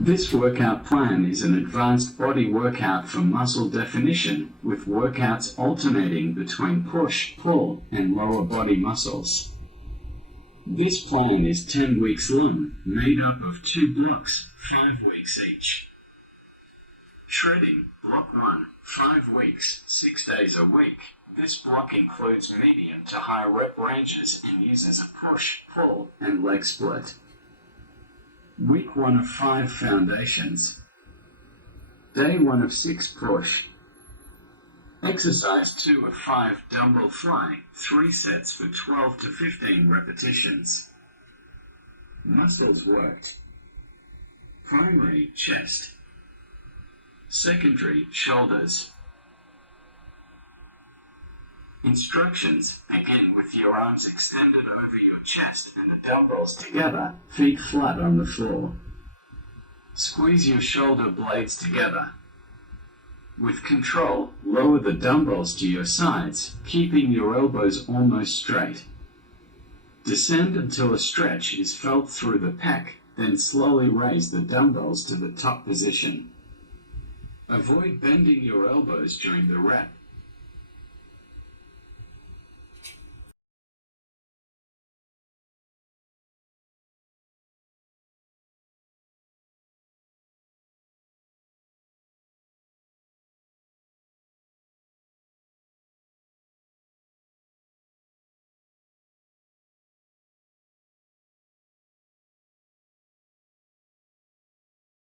This workout plan is an advanced body workout for muscle definition, with workouts alternating between push, pull, and lower body muscles. This plan is 10 weeks long, made up of 2 blocks, 5 weeks each. Shredding, Block 1, 5 weeks, 6 days a week. This block includes medium to high rep ranges and uses a push, pull, and leg split. Week 1 of 5 foundations. Day 1 of 6 push. Exercise 2 of 5 dumbbell fly, 3 sets for 12 to 15 repetitions. Muscles worked. Primary, chest. Secondary, shoulders. Instructions: begin with your arms extended over your chest and the dumbbells together, feet flat on the floor. Squeeze your shoulder blades together. With control, lower the dumbbells to your sides, keeping your elbows almost straight. Descend until a stretch is felt through the pec, then slowly raise the dumbbells to the top position. Avoid bending your elbows during the rep,